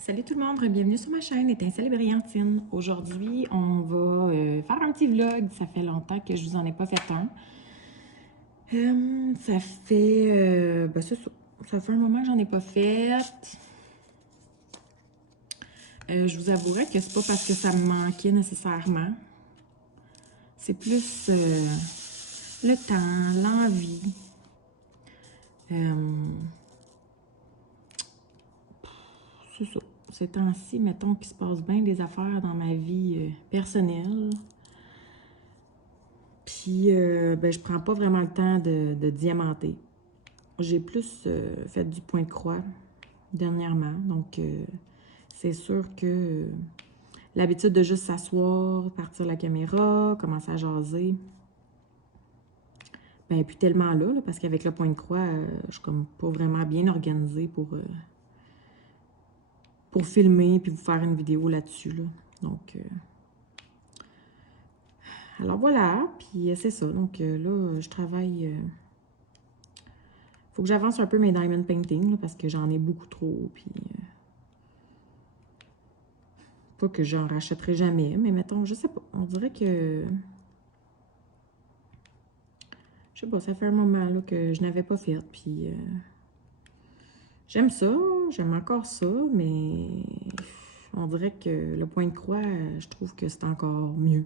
Salut tout le monde, bienvenue sur ma chaîne Étincelle et Brillantine. Aujourd'hui, on va faire un petit vlog. Ça fait longtemps que je vous en ai pas fait un. Ça fait, c'est ça. Ça fait un moment que j'en ai pas fait. Je vous avouerai que c'est pas parce que ça me manquait nécessairement. C'est plus le temps, l'envie. Euh, c'est ça. Ces temps-ci, mettons qu'il se passe bien des affaires dans ma vie personnelle. Puis, je prends pas vraiment le temps de diamanter. J'ai plus fait du point de croix dernièrement. Donc, c'est sûr que l'habitude de juste s'asseoir, partir la caméra, commencer à jaser, ben, puis tellement là, parce qu'avec le point de croix, je suis comme pas vraiment bien organisée pour filmer puis vous faire une vidéo là-dessus. Là. Donc, alors voilà, puis c'est ça. Donc là, je travaille. Faut que j'avance un peu mes diamond painting là, parce que j'en ai beaucoup trop. Puis pas que j'en rachèterai jamais, mais mettons, je sais pas. On dirait que. Je sais pas, ça fait un moment là, que je n'avais pas fait. Puis j'aime ça, j'aime encore ça, mais on dirait que le point de croix, je trouve que c'est encore mieux.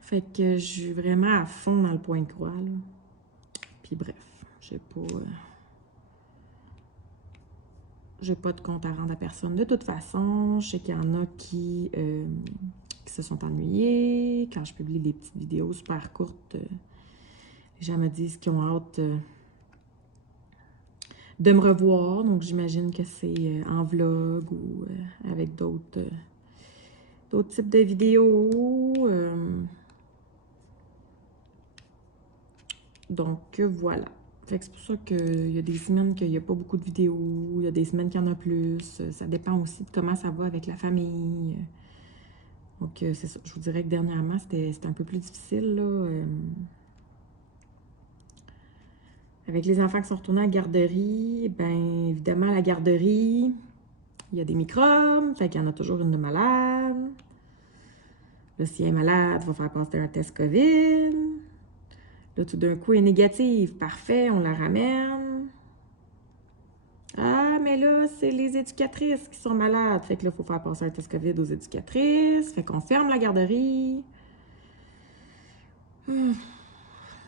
Fait que je suis vraiment à fond dans le point de croix. Là. Puis bref, j'ai pas. J'ai pas de compte à rendre à personne. De toute façon, je sais qu'il y en a qui se sont ennuyés. Quand je publie des petites vidéos super courtes, les gens me disent qu'ils ont hâte de me revoir. Donc, j'imagine que c'est en vlog ou avec d'autres types de vidéos. Donc, voilà. Fait que c'est pour ça qu'il y a des semaines qu'il n'y a pas beaucoup de vidéos. Il y a des semaines qu'il y en a plus. Ça dépend aussi de comment ça va avec la famille. Donc, c'est ça. Je vous dirais que dernièrement, c'était un peu plus difficile, là. Avec les enfants qui sont retournés à la garderie, bien évidemment, à la garderie, il y a des microbes, fait qu'il y en a toujours une de malade. Là, si elle est malade, il va faire passer un test COVID. Là, tout d'un coup, elle est négative. Parfait, on la ramène. Ah, mais là, c'est les éducatrices qui sont malades. Fait que là, il faut faire passer un test COVID aux éducatrices. Fait qu'on ferme la garderie.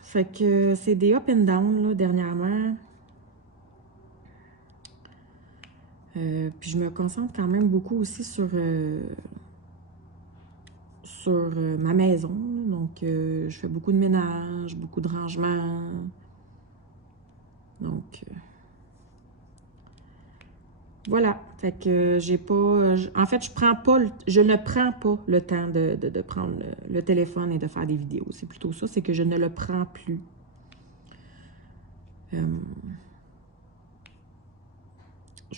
Fait que c'est des up and down, là, dernièrement. Puis je me concentre quand même beaucoup aussi sur ma maison. Donc, je fais beaucoup de ménage, beaucoup de rangement. Donc, voilà. Fait que j'ai pas. En fait, je ne prends pas le temps de prendre le téléphone et de faire des vidéos. C'est plutôt ça, c'est que je ne le prends plus. Je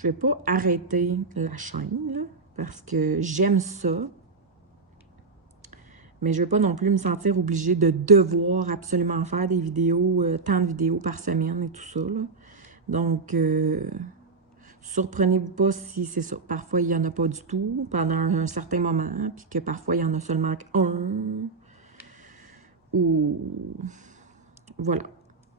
vais pas arrêter la chaîne, là, parce que j'aime ça. Mais je ne vais pas non plus me sentir obligée de devoir absolument faire des vidéos, tant de vidéos par semaine et tout ça. Là. Donc, surprenez-vous pas si c'est ça. Parfois, il n'y en a pas du tout pendant un certain moment, puis que parfois, il y en a seulement qu'un. Ou voilà.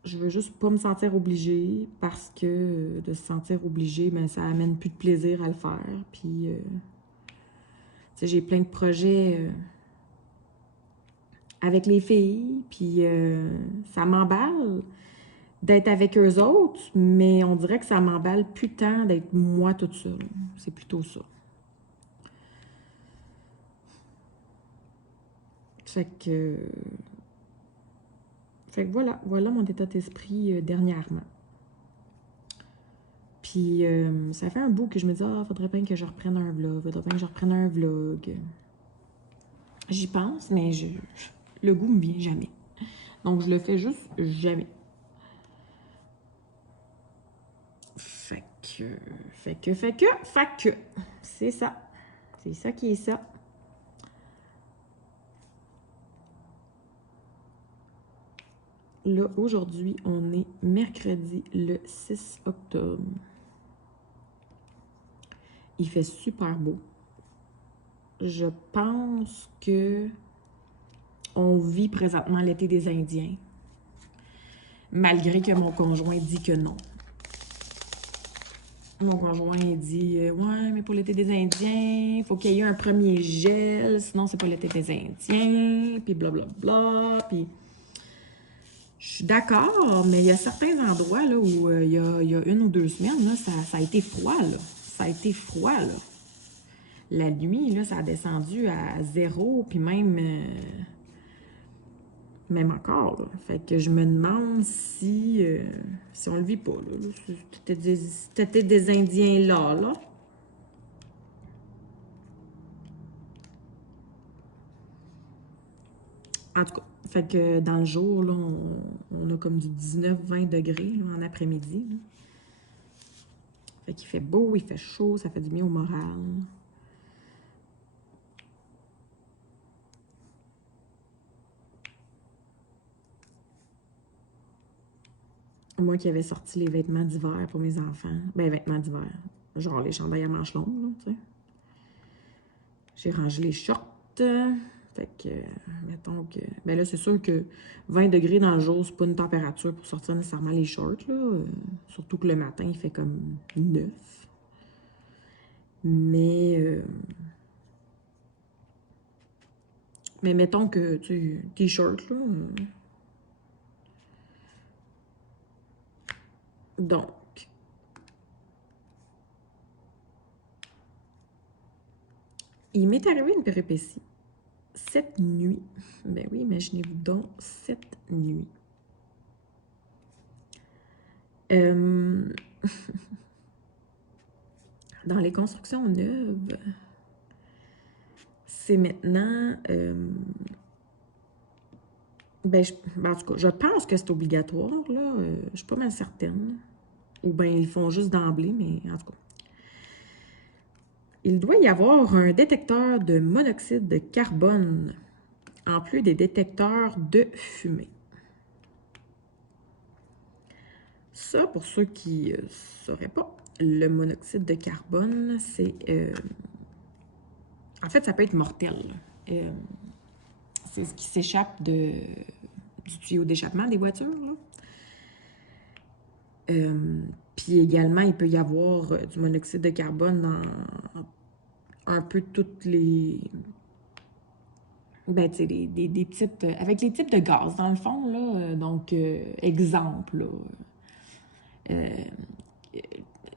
Je veux juste pas me sentir obligée parce que de se sentir obligée, ben, ça amène plus de plaisir à le faire. Puis, tu sais, j'ai plein de projets avec les filles, puis ça m'emballe d'être avec eux autres, mais on dirait que ça m'emballe plus tant d'être moi toute seule. C'est plutôt ça. Fait que, voilà mon état d'esprit dernièrement. Puis ça fait un bout que je me dis, ah, faudrait bien que je reprenne un vlog, faudrait bien que je reprenne un vlog. J'y pense, mais le goût me vient jamais. Donc je le fais juste jamais. Fait que. C'est ça. C'est ça qui est ça. Là, aujourd'hui, on est mercredi le 6 octobre. Il fait super beau. Je pense que on vit présentement l'été des Indiens, malgré que mon conjoint dit que non. Mon conjoint dit ouais, mais pour l'été des Indiens, il faut qu'il y ait un premier gel, sinon c'est pas l'été des Indiens, puis blablabla, puis je suis d'accord, mais il y a certains endroits là, où il y a 1 ou 2 semaines, là, ça a été froid, là. Ça a été froid, là. La nuit, là, ça a descendu à 0, puis même encore, là. Fait que je me demande si on le vit pas, là. C'était des Indiens là. En tout cas, fait que dans le jour, là, on a comme du 19-20 degrés là, en après-midi. Là. Fait qu'il fait beau, il fait chaud, ça fait du bien au moral. Moi qui avais sorti les vêtements d'hiver pour mes enfants. Ben, vêtements d'hiver. Genre les chandails à manches longues, là, tu sais. J'ai rangé les shorts. Fait que, mettons que... Ben là, c'est sûr que 20 degrés dans le jour, c'est pas une température pour sortir nécessairement les shorts, là. Surtout que le matin, il fait comme 9. Mais mettons que, tu sais, t-shirt, là. Donc, il m'est arrivé une péripétie. Cette nuit, ben oui, imaginez-vous donc, cette nuit. Dans les constructions neuves, c'est maintenant... en tout cas, je pense que c'est obligatoire, là. Je suis pas mal certaine. Ou bien ils font juste d'emblée, mais en tout cas. Il doit y avoir un détecteur de monoxyde de carbone, en plus des détecteurs de fumée. Ça, pour ceux qui ne sauraient pas, le monoxyde de carbone, c'est... en fait, ça peut être mortel. C'est ce qui s'échappe du tuyau d'échappement des voitures. Puis également, il peut y avoir du monoxyde de carbone dans un peu toutes les... Ben, tu sais, des types... avec les types de gaz, dans le fond, là. Donc, exemple, là,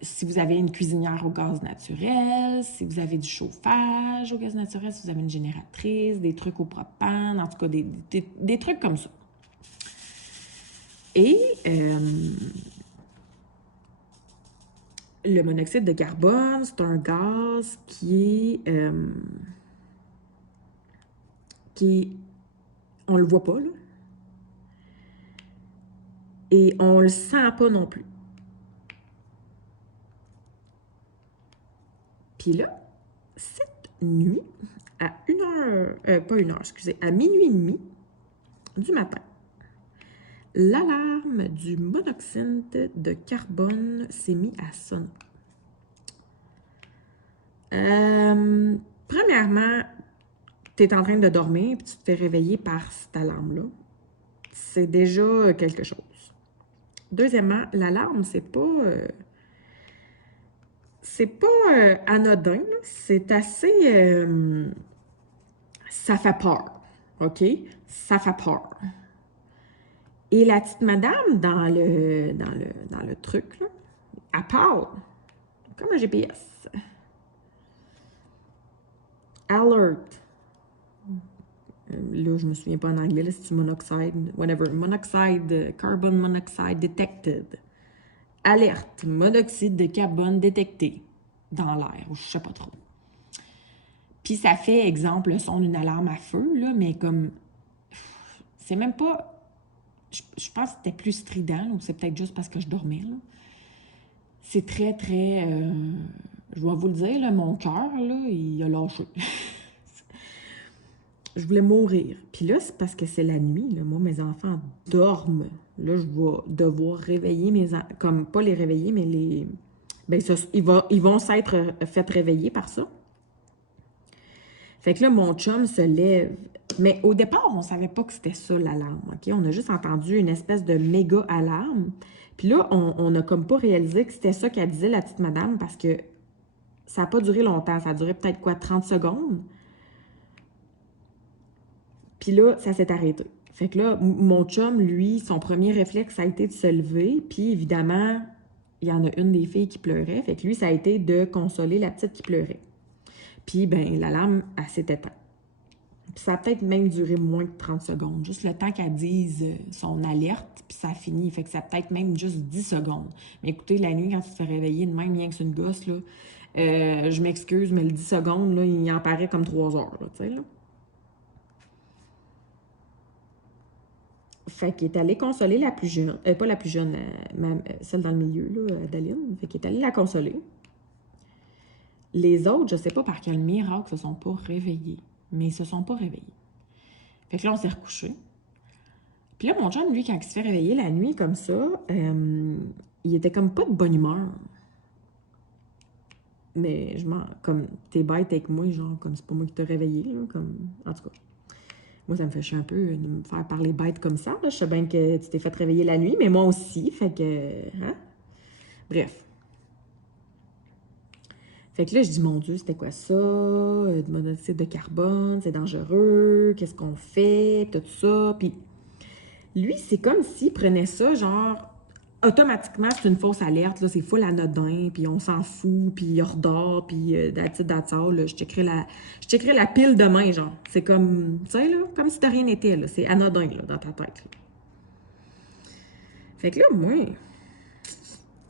si vous avez une cuisinière au gaz naturel, si vous avez du chauffage au gaz naturel, si vous avez une génératrice, des trucs au propane, en tout cas, des trucs comme ça. Et le monoxyde de carbone, c'est un gaz qui on le voit pas, là. Et on le sent pas non plus. Puis là, cette nuit, à 1h, pas 1h, excusez, à minuit et demi du matin, l'alarme du monoxyde de carbone s'est mis à sonner. Premièrement, tu es en train de dormir et tu te fais réveiller par cette alarme-là. C'est déjà quelque chose. Deuxièmement, l'alarme, c'est pas anodin, c'est assez... ça fait peur, OK? Ça fait peur. Et la petite madame dans le truc, là, elle parle, comme un GPS. Alert. Là, je me souviens pas en anglais, là, c'est monoxide, whatever. Monoxide, carbon monoxide detected. Alerte, monoxyde de carbone détecté dans l'air, ou je sais pas trop. Puis ça fait, exemple, le son d'une alarme à feu, là, mais comme... C'est même pas... Je pense que c'était plus strident, ou c'est peut-être juste parce que je dormais, là. C'est très, très... je vais vous le dire, là, mon cœur, là, il a lâché. Je voulais mourir. Puis là, c'est parce que c'est la nuit, là. Moi, mes enfants dorment. Là, je vais devoir réveiller mes enfants. Comme, pas les réveiller, mais bien, ils vont s'être fait réveiller par ça. Fait que là, mon chum se lève. Mais au départ, on savait pas que c'était ça, l'alarme, OK? On a juste entendu une espèce de méga alarme. Puis là, on a comme pas réalisé que c'était ça qu'elle disait, la petite madame, parce que ça n'a pas duré longtemps. Ça a duré peut-être, quoi, 30 secondes? Puis là, ça s'est arrêté. Fait que là, mon chum, lui, son premier réflexe, ça a été de se lever. Puis évidemment, il y en a une des filles qui pleurait. Fait que lui, ça a été de consoler la petite qui pleurait. Puis, ben l'alarme, elle s'est éteinte. Puis ça a peut-être même duré moins de 30 secondes. Juste le temps qu'elle dise son alerte, puis ça a fini. Fait que ça a peut-être même juste 10 secondes. Mais écoutez, la nuit, quand tu te fais réveiller de même, rien que c'est une gosse, là, je m'excuse, mais le 10 secondes, là, il en paraît comme 3 heures, là, tu sais, là. Fait qu'il est allé consoler la plus jeune, pas la plus jeune, celle dans le milieu, là, Daline. Fait qu'il est allé la consoler. Les autres, je sais pas par quel miracle, se sont pas réveillés. Mais ils se sont pas réveillés. Fait que là, on s'est recouché. Puis là, mon chum, lui, quand il se fait réveiller la nuit comme ça, il était comme pas de bonne humeur. Mais comme t'es bête avec moi, genre, comme c'est pas moi qui t'ai réveillé, là, comme, en tout cas. Moi, ça me fait chier un peu de me faire parler bête comme ça. Là. Je sais bien que tu t'es fait réveiller la nuit, mais moi aussi, fait que, hein? Bref. Fait que là, je dis, mon Dieu, c'était quoi ça? Du monoxyde de carbone, c'est dangereux, qu'est-ce qu'on fait, tout ça. Puis lui, c'est comme s'il prenait ça, genre, automatiquement, c'est une fausse alerte, là, c'est full anodin, puis on s'en fout, puis il redort, puis that's it, that's all, là, je checkerai la pile demain, genre. C'est comme, tu sais, là, comme si de rien n'était, là. C'est anodin, là, dans ta tête, là. Fait que là,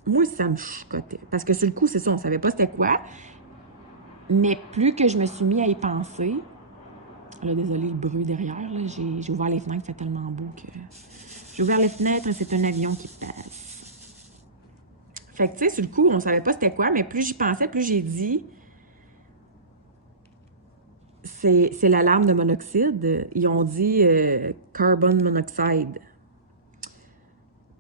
moi, ça me chicotait. Parce que sur le coup, c'est ça, on savait pas c'était quoi. Mais plus que je me suis mis à y penser, là, désolé le bruit derrière, là, j'ai ouvert les fenêtres, c'est tellement beau que... J'ai ouvert les fenêtres et c'est un avion qui passe. Fait que, tu sais, sur le coup, on savait pas c'était quoi, mais plus j'y pensais, plus j'ai dit... C'est l'alarme de monoxyde. Ils ont dit carbon monoxide.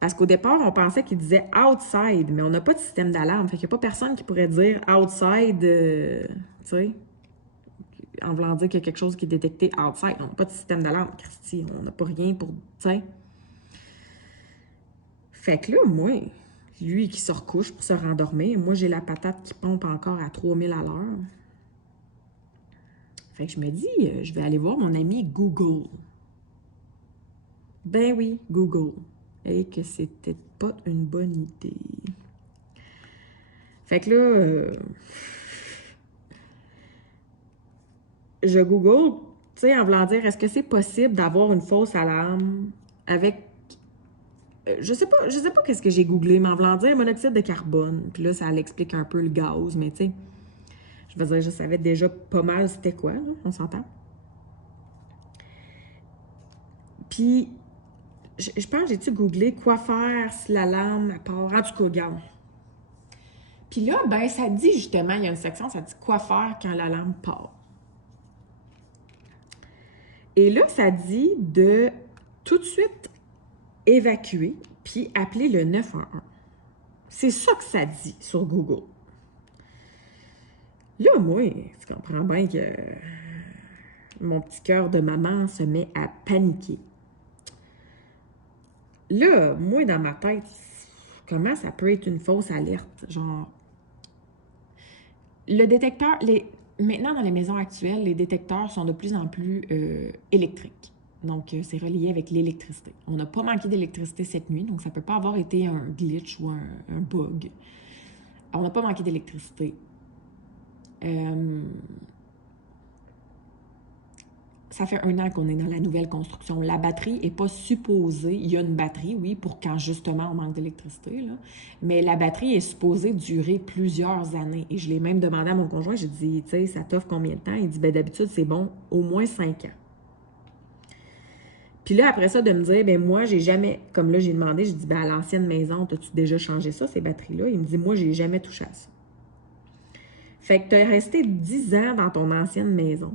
Parce qu'au départ, on pensait qu'ils disaient outside, mais on n'a pas de système d'alarme. Fait qu'il n'y a pas personne qui pourrait dire outside, tu sais, en voulant dire qu'il y a quelque chose qui est détecté outside. On n'a pas de système d'alarme, Christy. On n'a pas rien pour, tu sais. Fait que là, moi, lui qui se recouche pour se rendormir, moi, j'ai la patate qui pompe encore à 3000 à l'heure. Fait que je me dis, je vais aller voir mon ami Google. Ben oui, Google. Et que c'était pas une bonne idée. Fait que là, je Google, tu sais, en voulant dire, est-ce que c'est possible d'avoir une fausse alarme avec... je sais pas qu'est-ce que j'ai googlé, mais en voulant dire monoxyde de carbone. Puis là, ça l'explique un peu le gaz, mais tu sais, je veux dire, je savais déjà pas mal c'était quoi, là, on s'entend. Puis, je pense, j'ai-tu googlé quoi faire si l'alarme part? En tout cas, regarde. Puis là, ben, ça dit justement, il y a une section, ça dit quoi faire quand l'alarme part. Et là, ça dit de tout de suite évacuer puis appeler le 911. C'est ça que ça dit sur Google. Là, moi, tu comprends bien que mon petit cœur de maman se met à paniquer. Là, moi, dans ma tête, comment ça peut être une fausse alerte? Genre, le détecteur, maintenant dans les maisons actuelles, les détecteurs sont de plus en plus électriques. Donc, c'est relié avec l'électricité. On n'a pas manqué d'électricité cette nuit, donc ça ne peut pas avoir été un glitch ou un bug. On n'a pas manqué d'électricité. Ça fait 1 an qu'on est dans la nouvelle construction. La batterie n'est pas supposée... Il y a une batterie, oui, pour quand justement on manque d'électricité, là. Mais la batterie est supposée durer plusieurs années. Et je l'ai même demandé à mon conjoint, j'ai dit, tu sais, ça t'offre combien de temps? Il dit, ben d'habitude, c'est bon, au moins 5 ans. Puis là, après ça, de me dire, ben moi, j'ai jamais... Comme là, j'ai demandé, j'ai dit, ben à l'ancienne maison, as-tu déjà changé ça, ces batteries-là? Il me dit, moi, j'ai jamais touché à ça. Fait que tu as resté 10 ans dans ton ancienne maison.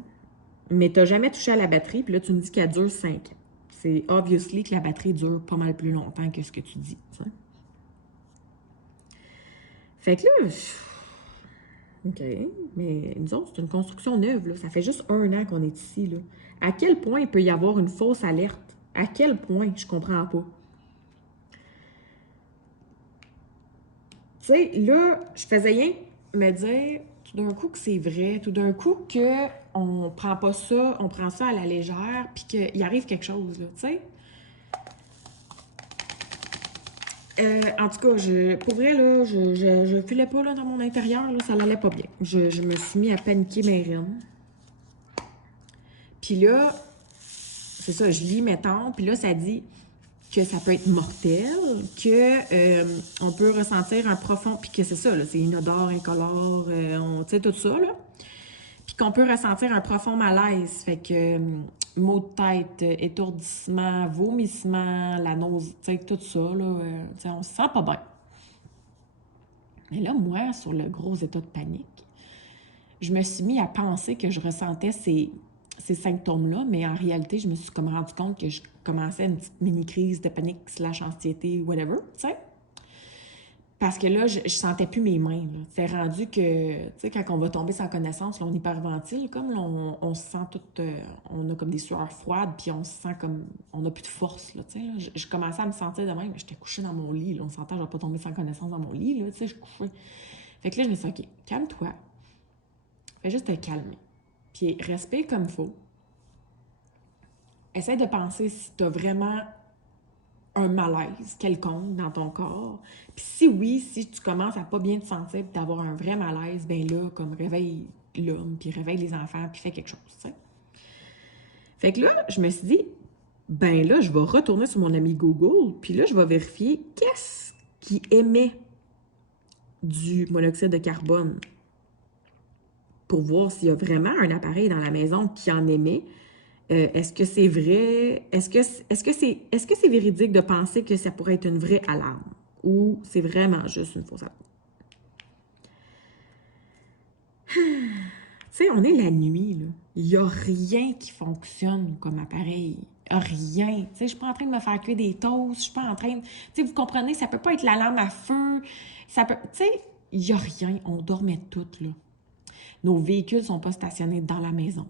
Mais tu n'as jamais touché à la batterie, puis là, tu me dis qu'elle dure 5 ans. C'est obviously que la batterie dure pas mal plus longtemps que ce que tu dis. T'sais. Fait que là, OK, mais nous autres, c'est une construction neuve, là. Ça fait juste 1 an qu'on est ici, là. À quel point il peut y avoir une fausse alerte? À quel point? Je comprends pas. Tu sais, là, je faisais rien me dire tout d'un coup que c'est vrai, tout d'un coup que on prend pas ça, on prend ça à la légère, puis qu'il arrive quelque chose, là, tu sais. En tout cas, pour vrai, là, je filais pas là, dans mon intérieur, là, ça n'allait pas bien. Je me suis mis à paniquer mes reines. Puis là, c'est ça, je lis, mettons, puis là, ça dit que ça peut être mortel, que on peut ressentir un profond, puis que c'est ça, là, c'est inodore, incolore, tu sais, tout ça, là. Puis qu'on peut ressentir un profond malaise, fait que maux de tête, étourdissement, vomissement, la nausée, tu sais, tout ça, là, tu sais, on se sent pas bien. Mais là, moi, sur le gros état de panique, je me suis mis à penser que je ressentais ces symptômes-là, mais en réalité, je me suis comme rendu compte que je commençais une petite mini-crise de panique / anxiété, whatever, tu sais. Parce que là, je sentais plus mes mains. C'est rendu que, tu sais, quand on va tomber sans connaissance, là, on hyperventile, comme là, on se sent tout... on a comme des sueurs froides, puis on se sent comme... On n'a plus de force, là, tu sais. Là. Je commençais à me sentir de même, mais j'étais couchée dans mon lit, là. On s'entend, je vais pas tomber sans connaissance dans mon lit, là, tu sais, je couchais. Fait que là, je me suis dit, OK, calme-toi. Fais juste te calmer. Puis respire comme il faut. Essaie de penser si tu as vraiment un malaise quelconque dans ton corps. Puis si oui, si tu commences à pas bien te sentir et d'avoir un vrai malaise, ben là, comme réveille l'homme, puis réveille les enfants, puis fais quelque chose, tu sais. Fait que là, je me suis dit, ben là, je vais retourner sur mon ami Google, puis là, je vais vérifier qu'est-ce qui émet du monoxyde de carbone pour voir s'il y a vraiment un appareil dans la maison qui en émet. Est-ce que c'est vrai? Est-ce que c'est véridique de penser que ça pourrait être une vraie alarme? Ou c'est vraiment juste une fausse alarme? Tu sais, on est la nuit, là. Il n'y a rien qui fonctionne comme appareil. Rien. Tu sais, je suis pas en train de me faire cuire des toasts. Je suis pas en train de... Tu sais, vous comprenez, ça peut pas être l'alarme à feu. Ça peut... Tu sais, il n'y a rien. On dormait toutes, là. Nos véhicules ne sont pas stationnés dans la maison.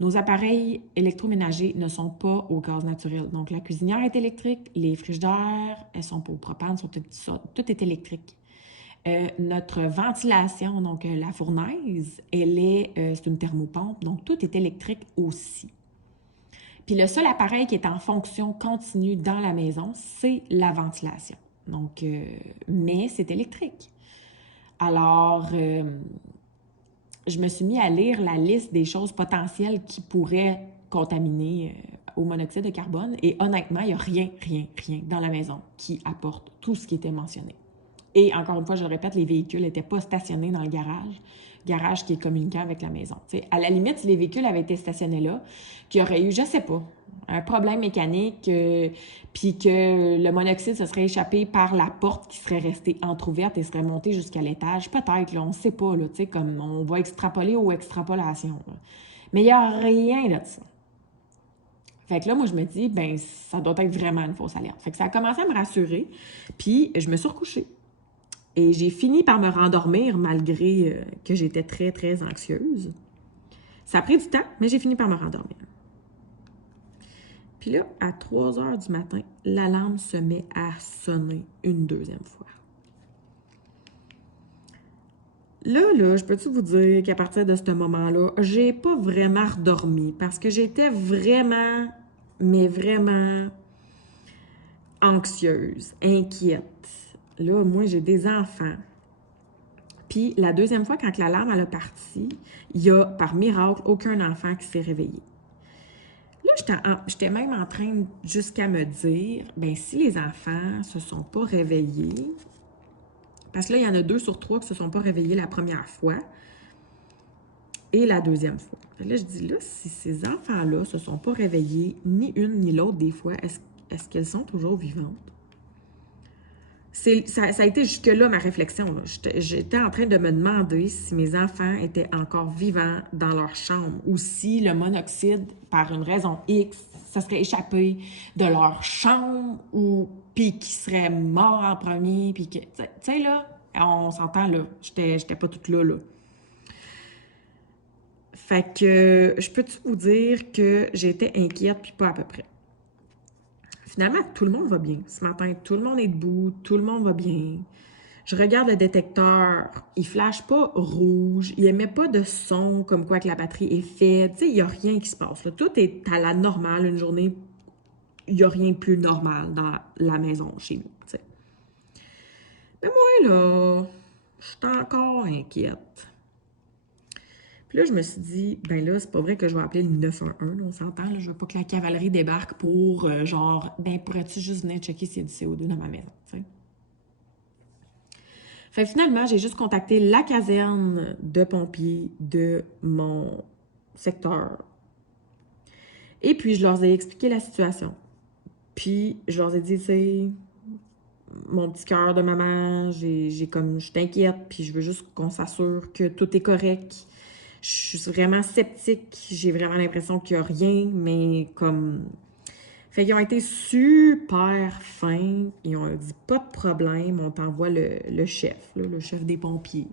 Nos appareils électroménagers ne sont pas au gaz naturel. Donc, la cuisinière est électrique, les frigidaires, elles sont pas au propane, tout est électrique. Notre ventilation, donc la fournaise, c'est une thermopompe, donc tout est électrique aussi. Puis le seul appareil qui est en fonction continue dans la maison, c'est la ventilation. Donc, mais c'est électrique. Alors, je me suis mis à lire la liste des choses potentielles qui pourraient contaminer au monoxyde de carbone. Et honnêtement, il n'y a rien dans la maison qui apporte tout ce qui était mentionné. Et encore une fois, je le répète, les véhicules n'étaient pas stationnés dans le garage qui est communiquant avec la maison. T'sais, à la limite, si les véhicules avaient été stationnés là, qu'il y aurait eu, je ne sais pas, un problème mécanique, puis que le monoxyde se serait échappé par la porte qui serait restée entrouverte et serait montée jusqu'à l'étage. Peut-être, là, on ne sait pas, là, comme on va extrapoler aux extrapolations. Là. Mais il n'y a rien de ça. Fait que là, moi, je me dis, ben ça doit être vraiment une fausse alerte. Fait que ça a commencé à me rassurer, puis je me suis recouchée. Et j'ai fini par me rendormir malgré que j'étais très, très anxieuse. Ça a pris du temps, mais j'ai fini par me rendormir. Puis là, à 3 heures du matin, l'alarme se met à sonner une deuxième fois. Là, je peux-tu vous dire qu'à partir de ce moment-là, j'ai pas vraiment redormi parce que j'étais vraiment, mais vraiment anxieuse, inquiète. Là, moi, j'ai des enfants. Puis la deuxième fois, quand l'alarme elle a parti, il y a, par miracle, aucun enfant qui s'est réveillé. Là, j'étais même en train jusqu'à me dire, ben si les enfants se sont pas réveillés, parce que là, il y en a 2 sur 3 qui se sont pas réveillés la première fois et la deuxième fois. Là, je dis, là, si ces enfants-là se sont pas réveillés, ni une ni l'autre des fois, est-ce qu'elles sont toujours vivantes? Ça a été jusque-là ma réflexion. J'étais en train de me demander si mes enfants étaient encore vivants dans leur chambre ou si le monoxyde, par une raison X, ça serait échappé de leur chambre ou puis qu'ils seraient morts en premier. Puis que, tu sais, là, On s'entend, là. J'étais pas toute là, là. Fait que, je peux-tu vous dire que j'étais inquiète, puis pas à peu près. Finalement, tout le monde va bien. Ce matin, tout le monde est debout, tout le monde va bien. Je regarde le détecteur, il flash pas rouge, il émet pas de son comme quoi que la batterie est faite. Tu sais, il n'y a rien qui se passe, là. Tout est à la normale, une journée, il n'y a rien de plus normal dans la maison chez nous, tu sais. Mais moi, là, je suis encore inquiète. Puis là, je me suis dit, ben là, c'est pas vrai que je vais appeler le 911, là, on s'entend, là, je veux pas que la cavalerie débarque pour, genre, ben pourrais-tu juste venir checker s'il y a du CO2 dans ma maison, tu sais. Fait que finalement, j'ai juste contacté la caserne de pompiers de mon secteur. Et puis, je leur ai expliqué la situation. Puis, je leur ai dit, c'est mon petit cœur de maman, je suis inquiète, puis je veux juste qu'on s'assure que tout est correct. Je suis vraiment sceptique, j'ai vraiment l'impression qu'il n'y a rien, mais comme... Fait qu'ils ont été super fins, ils ont dit pas de problème, on t'envoie le chef, là, le chef des pompiers.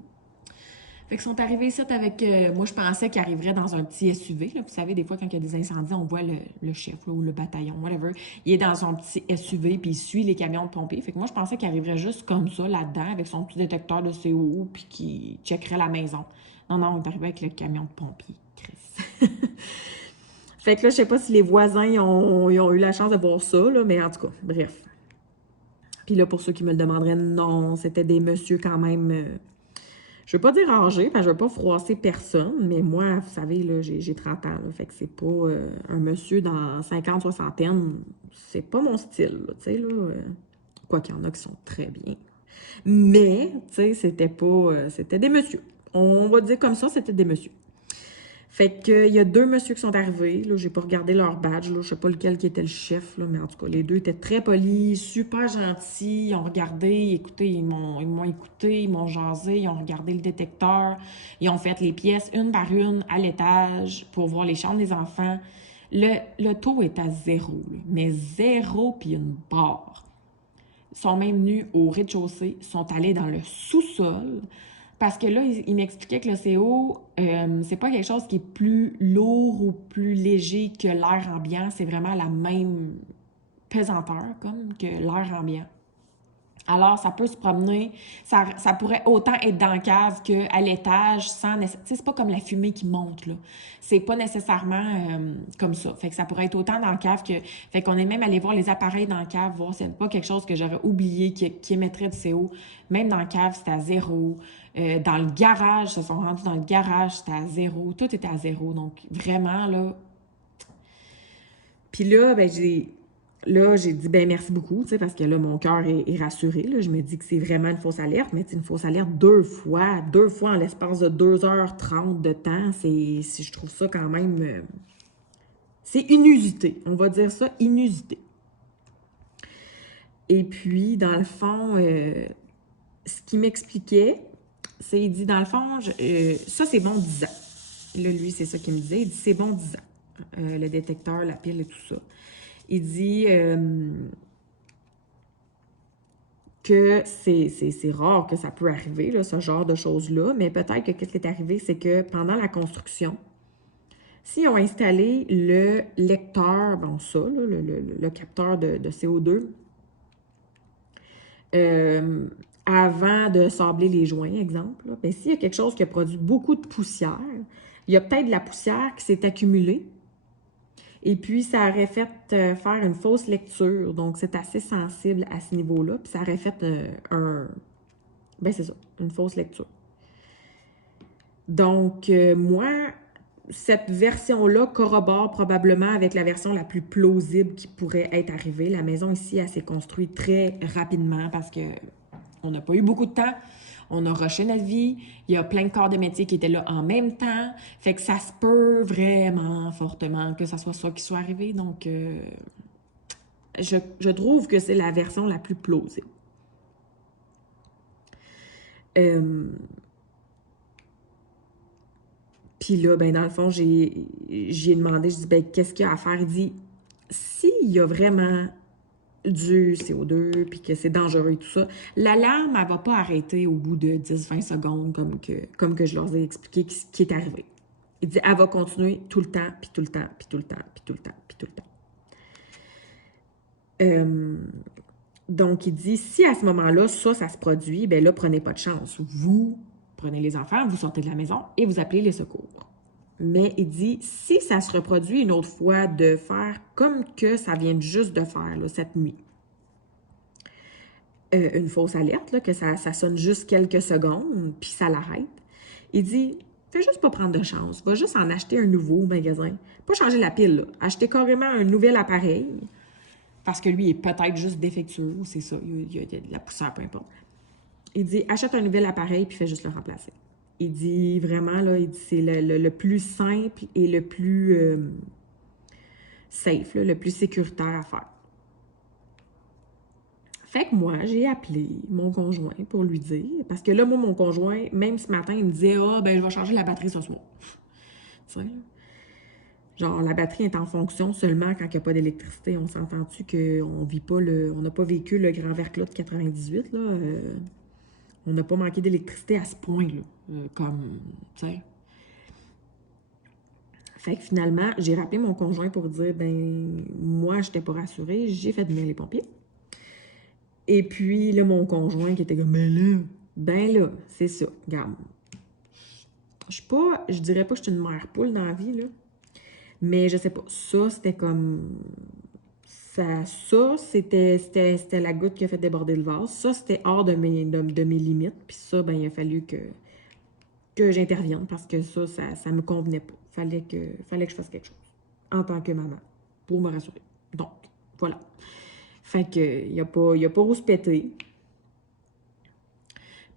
Fait qu'ils sont arrivés ici avec... moi, je pensais qu'ils arriveraient dans un petit SUV. Là. Vous savez, des fois, quand il y a des incendies, on voit le chef là, ou le bataillon, whatever. Il est dans son petit SUV puis il suit les camions de pompiers. Fait que moi, je pensais qu'il arriverait juste comme ça, là-dedans, avec son petit détecteur de CO puis qu'il checkerait la maison. Non, non, on est arrivé avec le camion de pompiers, Chris. Fait que là, je sais pas si les voisins ils ont eu la chance de voir ça, là, mais en tout cas, bref. Puis là, pour ceux qui me le demanderaient, non, c'était des messieurs quand même... je veux pas dire âgés, parce que je veux pas froisser personne, mais moi, vous savez, là, j'ai 30 ans, là, fait que c'est pas un monsieur dans 50, soixantaine, c'est pas mon style, tu sais, là. Quoi qu'il y en a qui sont très bien. Mais, tu sais, c'était pas... c'était des messieurs. On va dire comme ça, c'était des messieurs. Fait que il y a deux messieurs qui sont arrivés. Là, j'ai pas regardé leur badge. Là, je sais pas lequel qui était le chef, là, mais en tout cas, les deux étaient très polis, super gentils. Ils ont regardé, écoutez, ils m'ont écouté, ils m'ont jasé, ils ont regardé le détecteur. Ils ont fait les pièces une par une à l'étage pour voir les chambres des enfants. Le taux est à zéro, là, mais zéro puis une barre. Ils sont même venus au rez-de-chaussée, sont allés dans le sous-sol. Parce que là, il m'expliquait que le CO, c'est pas quelque chose qui est plus lourd ou plus léger que l'air ambiant. C'est vraiment la même pesanteur, comme que l'air ambiant. Alors, ça peut se promener, ça pourrait autant être dans la cave qu'à l'étage, sans nécessairement... C'est pas comme la fumée qui monte, là. C'est pas nécessairement comme ça. Fait que ça pourrait être autant dans la cave que... Fait qu'on est même allé voir les appareils dans la cave, voir s'il n'y a pas quelque chose que j'aurais oublié qui émettrait du CO. Même dans la cave, c'était à zéro. Dans le garage, ils se sont rendus dans le garage, c'était à zéro. Tout était à zéro. Donc, vraiment, là... Puis là, ben, j'ai dit, ben merci beaucoup, tu sais, parce que là, mon cœur est rassuré. Là. Je me dis que c'est vraiment une fausse alerte, mais c'est une fausse alerte deux fois en l'espace de 2h30 de temps. Je trouve ça quand même... c'est inusité, on va dire ça, inusité. Et puis, dans le fond, ce qu'il m'expliquait, c'est, il dit, dans le fond, ça, c'est bon 10 ans. Là, lui, c'est ça qu'il me disait. Il dit, c'est bon 10 ans. Le détecteur, la pile et tout ça. Il dit que c'est rare que ça peut arriver, là, ce genre de choses-là, mais peut-être que qu'est-ce qui est arrivé, c'est que pendant la construction, s'ils ont installé le lecteur, bon ça, là, le capteur de CO2, avant de sabler les joints, exemple, là, bien, s'il y a quelque chose qui a produit beaucoup de poussière, il y a peut-être de la poussière qui s'est accumulée. Et puis, ça aurait fait faire une fausse lecture. Donc, c'est assez sensible à ce niveau-là. Puis, ça aurait fait ben, c'est ça, une fausse lecture. Donc, moi, cette version-là corrobore probablement avec la version la plus plausible qui pourrait être arrivée. La maison ici, elle s'est construite très rapidement parce que on n'a pas eu beaucoup de temps. On a rushé notre vie. Il y a plein de corps de métier qui étaient là en même temps. Fait que ça se peut vraiment fortement que ça soit ça qui soit arrivé. Donc, je trouve que c'est la version la plus plausible. Puis là, ben dans le fond, j'ai demandé, je dis, ben qu'est-ce qu'il y a à faire? Il dit, s'il y a vraiment du CO2, puis que c'est dangereux et tout ça, l'alarme, elle va pas arrêter au bout de 10-20 secondes, comme que je leur ai expliqué ce qui est arrivé. Il dit, elle va continuer tout le temps, puis tout le temps, puis tout le temps, puis tout le temps, puis tout le temps. Donc, il dit, si à ce moment-là, ça se produit, bien là, prenez pas de chance. Vous prenez les enfants, vous sortez de la maison et vous appelez les secours. Mais il dit, si ça se reproduit une autre fois, de faire comme que ça vient juste de faire là, cette nuit. Une fausse alerte, là, que ça sonne juste quelques secondes, puis ça l'arrête. Il dit, fais juste pas prendre de chance, va juste en acheter un nouveau au magasin. Pas changer la pile, là. Acheter carrément un nouvel appareil, parce que lui est peut-être juste défectueux, c'est ça, il y a de la poussière, peu importe. Il dit, achète un nouvel appareil, puis fais juste le remplacer. Il dit vraiment, là, il dit, c'est le plus simple et le plus safe, là, le plus sécuritaire à faire. Fait que moi, j'ai appelé mon conjoint pour lui dire, parce que là, moi, mon conjoint, même ce matin, il me disait, ben, je vais changer la batterie ce soir. Tu sais? Genre, la batterie est en fonction seulement quand il n'y a pas d'électricité. On s'entend-tu qu'on vit pas on n'a pas vécu le grand verglas de 98, là? On n'a pas manqué d'électricité à ce point-là. Comme, tu sais. Fait que finalement, j'ai rappelé mon conjoint pour dire, ben, moi, je n'étais pas rassurée, j'ai fait venir les pompiers. Et puis, là, mon conjoint qui était comme, ben là, c'est ça, regarde. Je dirais pas que je suis une mère poule dans la vie, là. Mais je sais pas, ça, c'était comme, c'était la goutte qui a fait déborder le vase. Ça, c'était hors de mes limites. Puis ça, ben, il a fallu que j'intervienne parce que ça me convenait pas. Fallait que je fasse quelque chose en tant que maman pour me rassurer. Donc, voilà. Fait que, il y a pas où se péter.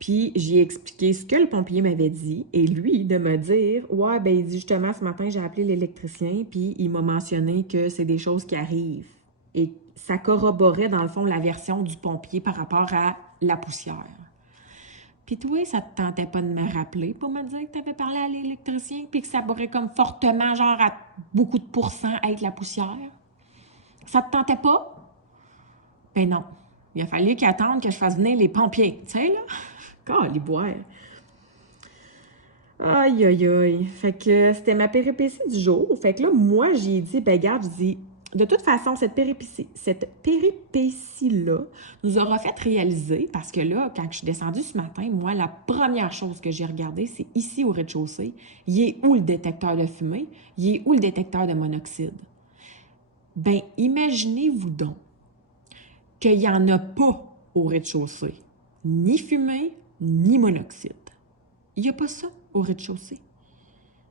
Puis, j'ai expliqué ce que le pompier m'avait dit. Et lui, de me dire, ouais, ben, il dit justement, ce matin, j'ai appelé l'électricien, puis il m'a mentionné que c'est des choses qui arrivent. Et ça corroborait, dans le fond, la version du pompier par rapport à la poussière. Puis toi, ça te tentait pas de me rappeler pour me dire que tu avais parlé à l'électricien, puis que ça pourrait comme fortement, genre à beaucoup de pourcents, être la poussière? Ça te tentait pas? Ben non. Il a fallu qu'il attende que je fasse venir les pompiers, tu sais, là. Caliboire. Aïe, aïe, aïe. Fait que c'était ma péripétie du jour. Fait que là, moi, j'ai dit, ben garde, je dis, de toute façon, cette péripétie-là nous aura fait réaliser, parce que là, quand je suis descendue ce matin, moi, la première chose que j'ai regardée, c'est ici au rez-de-chaussée, il est où le détecteur de fumée? Il est où le détecteur de monoxyde? Ben, imaginez-vous donc qu'il n'y en a pas au rez-de-chaussée. Ni fumée, ni monoxyde. Il n'y a pas ça au rez-de-chaussée.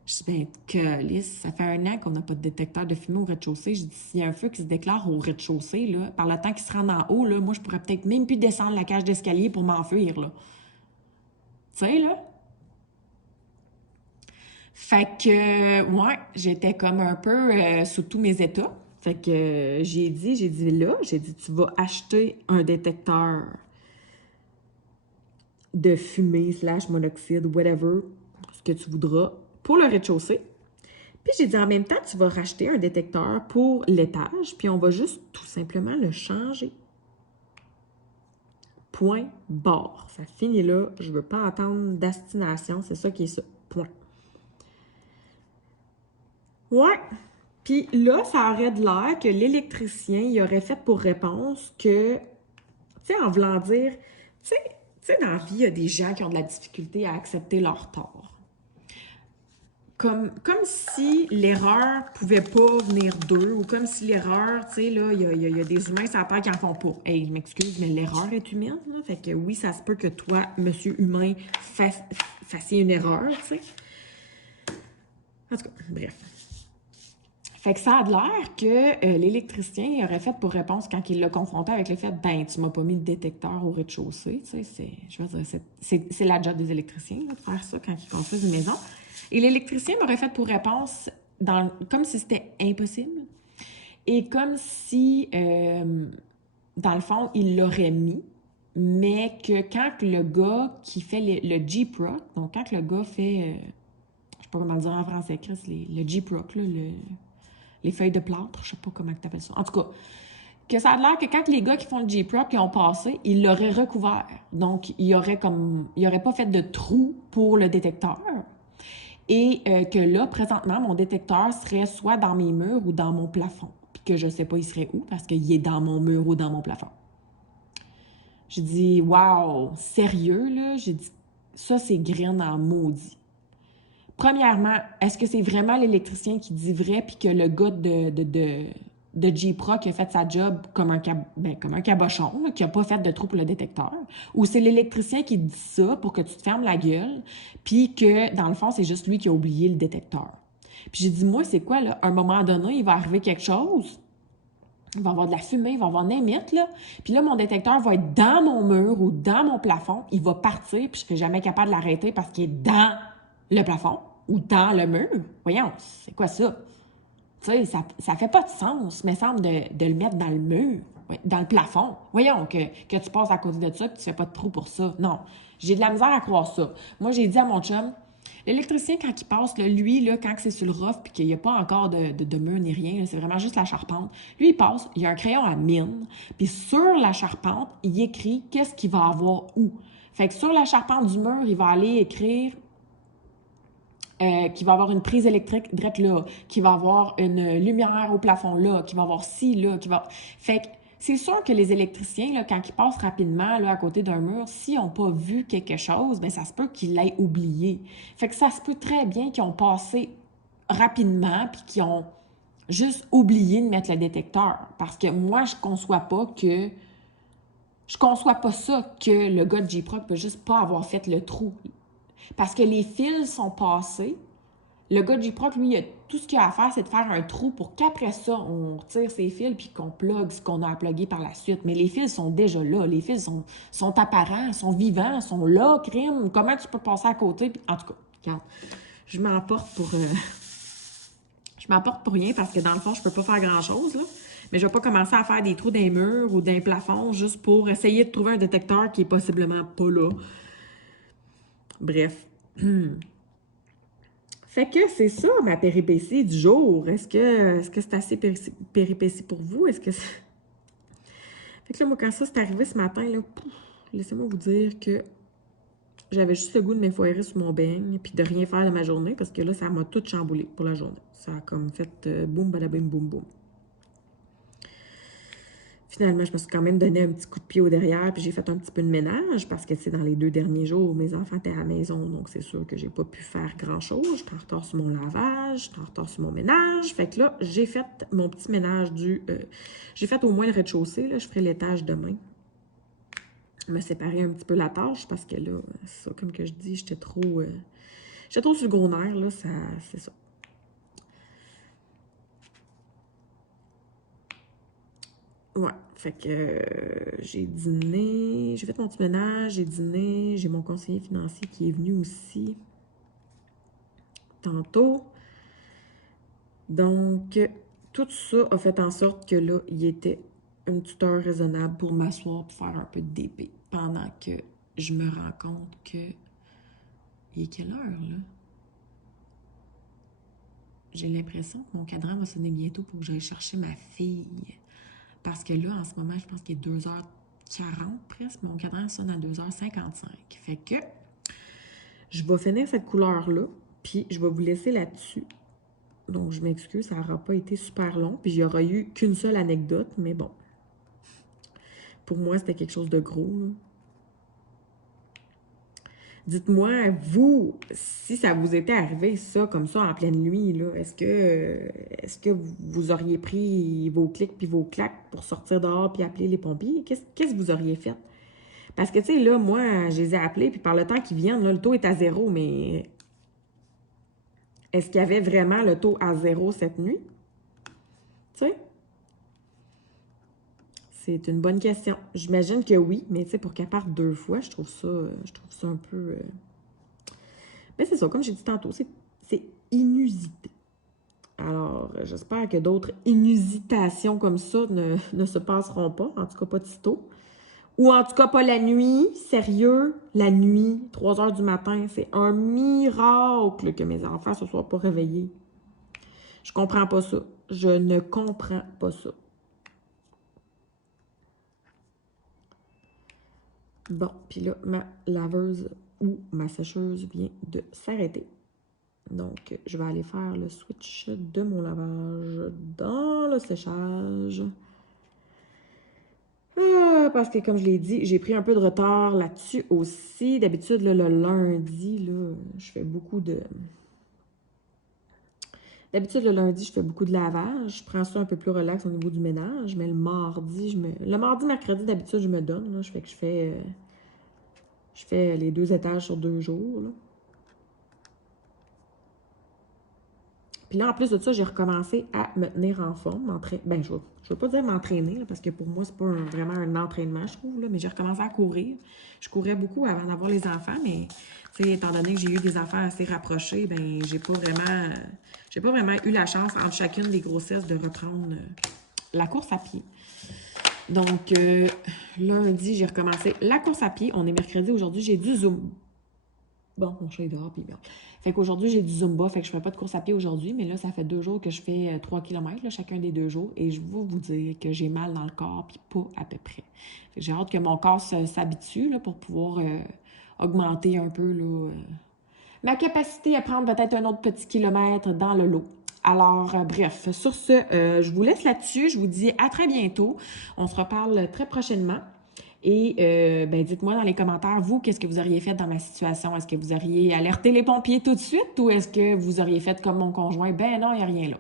Je dis, ben, câlisse, ça fait 1 an qu'on n'a pas de détecteur de fumée au rez-de-chaussée. Je dis, s'il y a un feu qui se déclare au rez-de-chaussée, là, par le temps qu'il se rend en haut, là, moi, je pourrais peut-être même plus descendre la cage d'escalier pour m'enfuir, là. Tu sais, là? Fait que, ouais, j'étais comme un peu sous tous mes états. Fait que j'ai dit, tu vas acheter un détecteur de fumée / monoxyde, whatever, ce que tu voudras, pour le rez-de-chaussée. Puis j'ai dit en même temps, tu vas racheter un détecteur pour l'étage, puis on va juste tout simplement le changer. Point barre. Ça finit là. Je veux pas entendre d'astination. C'est ça qui est ça. Point. Ouais. Puis là, ça aurait de l'air que l'électricien, il aurait fait pour réponse que, tu sais, en voulant dire, tu sais, dans la vie, il y a des gens qui ont de la difficulté à accepter leur tort. Comme si l'erreur pouvait pas venir d'eux, ou comme si l'erreur, tu sais, là, il y a des humains sur la Terre qui en font pas. Hey, je m'excuse, mais l'erreur est humaine, là. Fait que oui, ça se peut que toi, monsieur humain, fassiez une erreur, tu sais. En tout cas, bref. Fait que ça a l'air que l'électricien il aurait fait pour réponse quand il l'a confronté avec le fait, ben, tu m'as pas mis le détecteur au rez-de-chaussée, tu sais, je veux dire, c'est la job des électriciens, là, de faire ça quand ils construisent une maison. Et l'électricien m'aurait fait pour réponse, comme si c'était impossible, et comme si, dans le fond, il l'aurait mis, mais que quand le gars qui fait le J-Proc, donc quand le gars fait, je sais pas comment le dire en français, Chris, le J-Proc, là, les feuilles de plâtre, je sais pas comment tu appelles ça. En tout cas, que ça a l'air que quand les gars qui font le J-Proc qui ont passé, ils l'auraient recouvert. Donc, il y aurait pas fait de trou pour le détecteur. Et que là, présentement, mon détecteur serait soit dans mes murs ou dans mon plafond. Puis que je sais pas il serait où parce qu'il est dans mon mur ou dans mon plafond. J'ai dit, wow, sérieux, là? J'ai dit, ça, c'est graine en maudit. Premièrement, est-ce que c'est vraiment l'électricien qui dit vrai puis que le gars de J-Proc a fait sa job comme un cabochon, là, qui n'a pas fait de trou pour le détecteur? Ou c'est l'électricien qui dit ça pour que tu te fermes la gueule puis que, dans le fond, c'est juste lui qui a oublié le détecteur? Puis j'ai dit, moi, c'est quoi, là? À un moment donné, il va arriver quelque chose. Il va y avoir de la fumée, il va y avoir n'importe, là. Puis là, mon détecteur va être dans mon mur ou dans mon plafond. Il va partir, puis je ne serai jamais capable de l'arrêter parce qu'il est dans le plafond ou dans le mur. Voyons, c'est quoi ça? Tu sais, ça fait pas de sens, mais semble de le mettre dans le mur, dans le plafond. Voyons, que tu passes à côté de ça, que tu fais pas de trou pour ça. Non, j'ai de la misère à croire ça. Moi, j'ai dit à mon chum, l'électricien, quand il passe, là, lui, là, quand c'est sur le rough puis qu'il n'y a pas encore de mur ni rien, c'est vraiment juste la charpente, lui, il passe, il y a un crayon à mine, puis sur la charpente, il écrit qu'est-ce qu'il va avoir où. Fait que sur la charpente du mur, il va aller écrire qu'il va avoir une prise électrique direct là, qu'il va avoir une lumière au plafond là, qu'il va avoir ci, là, qu'il va... Fait que c'est sûr que les électriciens, là, quand ils passent rapidement là, à côté d'un mur, s'ils n'ont pas vu quelque chose, bien, ça se peut qu'ils l'aient oublié. Fait que ça se peut très bien qu'ils ont passé rapidement puis qu'ils ont juste oublié de mettre le détecteur. Parce que moi, je conçois pas ça que le gars de J-Proc peut juste pas avoir fait le trou. Parce que les fils sont passés. Le gars de J-Proc, lui, tout ce qu'il a à faire, c'est de faire un trou pour qu'après ça, on retire ses fils puis qu'on plug ce qu'on a à plugger par la suite. Mais les fils sont déjà là. Les fils sont apparents, sont vivants, sont là, crime. Comment tu peux passer à côté? En tout cas, regarde, je m'emporte pour rien parce que dans le fond, je peux pas faire grand-chose, là. Mais je vais pas commencer à faire des trous d'un mur ou d'un plafond juste pour essayer de trouver un détecteur qui est possiblement pas là. Bref. Fait que c'est ça, ma péripétie du jour. Est-ce que c'est assez péripétie pour vous? Est-ce que c'est... Fait que là, moi, quand ça s'est arrivé ce matin, là, laissez-moi vous dire que j'avais juste le goût de m'effoirer sur mon beigne puis de rien faire de ma journée parce que là, ça m'a tout chamboulé pour la journée. Ça a comme fait boum, badabim, boum, boum. Finalement, je me suis quand même donné un petit coup de pied au derrière, puis j'ai fait un petit peu de ménage, parce que, tu sais, dans les 2 derniers jours, mes enfants étaient à la maison, donc c'est sûr que j'ai pas pu faire grand-chose. J'étais en retard sur mon lavage, j'étais en retard sur mon ménage. Fait que là, j'ai fait mon petit ménage j'ai fait au moins le rez-de-chaussée, là, je ferai l'étage demain. Me séparer un petit peu la tâche, parce que là, ça, comme que je dis, j'étais trop sur le gros nerf, là, c'est ça. Ouais, fait que j'ai dîné, j'ai fait mon petit ménage, j'ai dîné, j'ai mon conseiller financier qui est venu aussi tantôt. Donc, tout ça a fait en sorte que là, il était une petite heure raisonnable pour m'asseoir pour faire un peu de DP. Pendant que je me rends compte que... Il est quelle heure, là? J'ai l'impression que mon cadran va sonner bientôt pour que j'aille chercher ma fille. Parce que là, en ce moment, je pense qu'il est 2h40 presque. Mon cadran sonne à 2h55. Fait que je vais finir cette couleur-là, puis je vais vous laisser là-dessus. Donc, je m'excuse, ça n'aura pas été super long. Puis, il n'y aura eu qu'une seule anecdote, mais bon. Pour moi, c'était quelque chose de gros, là. Dites-moi, vous, si ça vous était arrivé, ça, comme ça, en pleine nuit, là, est-ce que vous auriez pris vos clics puis vos claques pour sortir dehors puis appeler les pompiers? Qu'est-ce que vous auriez fait? Parce que, tu sais, là, moi, je les ai appelés, puis par le temps qu'ils viennent, là, le taux est à 0, mais est-ce qu'il y avait vraiment le taux à 0 cette nuit? Tu sais? C'est une bonne question. J'imagine que oui, mais tu sais, pour qu'elle parte 2 fois, je trouve ça un peu... Mais c'est ça, comme j'ai dit tantôt, c'est inusité. Alors, j'espère que d'autres inusitations comme ça ne se passeront pas, en tout cas pas de sitôt. Ou en tout cas pas la nuit, sérieux, la nuit, 3 heures du matin, c'est un miracle que mes enfants ne se soient pas réveillés. Je comprends pas ça. Je ne comprends pas ça. Bon, puis là, ma laveuse ou ma sécheuse vient de s'arrêter. Donc, je vais aller faire le switch de mon lavage dans le séchage. Parce que, comme je l'ai dit, j'ai pris un peu de retard là-dessus aussi. D'habitude, le lundi, là, je fais beaucoup de... D'habitude, le lundi, je fais beaucoup de lavage. Je prends ça un peu plus relax au niveau du ménage. Mais le mardi, Le mardi, mercredi, d'habitude, je me donne. Là. Je fais les 2 étages sur 2 jours. Là. Puis là, en plus de ça, j'ai recommencé à me tenir en forme. Ben, je veux pas dire m'entraîner, parce que pour moi, c'est pas vraiment un entraînement, je trouve, là, mais j'ai recommencé à courir. Je courais beaucoup avant d'avoir les enfants, mais étant donné que j'ai eu des enfants assez rapprochés, ben j'ai pas vraiment eu la chance entre chacune des grossesses de reprendre la course à pied. Donc, lundi, j'ai recommencé la course à pied. On est mercredi, aujourd'hui, j'ai du Zoom. Bon, mon chat est dehors, puis bien. Fait qu'aujourd'hui, j'ai du Zumba, fait que je fais pas de course à pied aujourd'hui, mais là, ça fait 2 jours que je fais 3 km, là, chacun des 2 jours, et je vais vous dire que j'ai mal dans le corps, puis pas à peu près. Fait que j'ai hâte que mon corps s'habitue, là, pour pouvoir augmenter un peu, là, ma capacité à prendre peut-être un autre petit kilomètre dans le lot. Alors, bref, sur ce, je vous laisse là-dessus. Je vous dis à très bientôt. On se reparle très prochainement. Et ben, dites-moi dans les commentaires, vous, qu'est-ce que vous auriez fait dans ma situation? Est-ce que vous auriez alerté les pompiers tout de suite ou est-ce que vous auriez fait comme mon conjoint? Ben non, il n'y a rien là.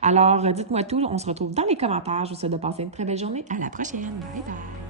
Alors, dites-moi tout. On se retrouve dans les commentaires. Je vous souhaite de passer une très belle journée. À la prochaine. Bye bye.